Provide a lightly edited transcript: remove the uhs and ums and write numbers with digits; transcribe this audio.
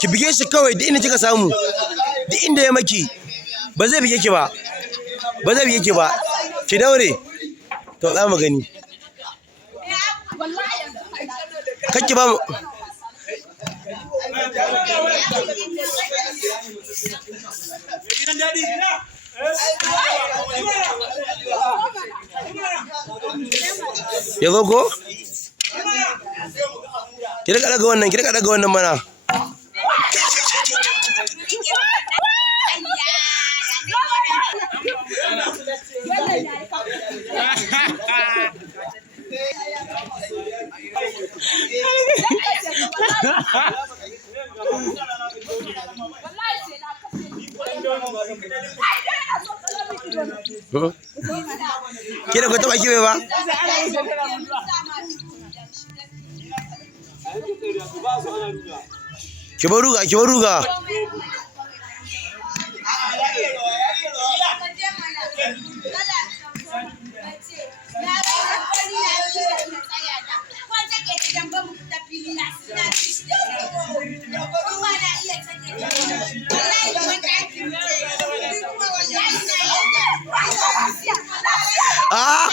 ki bige shi kawai duk inda kika samu, duk inda ya maki ba zai bige ki ba, ba zai bige ki ba, ki daure to za mu gani. Kake ba mu ya zo ko? Ki rika daga wannan mana. Kira ko taba kiwe ba? Ki baruga. Ah!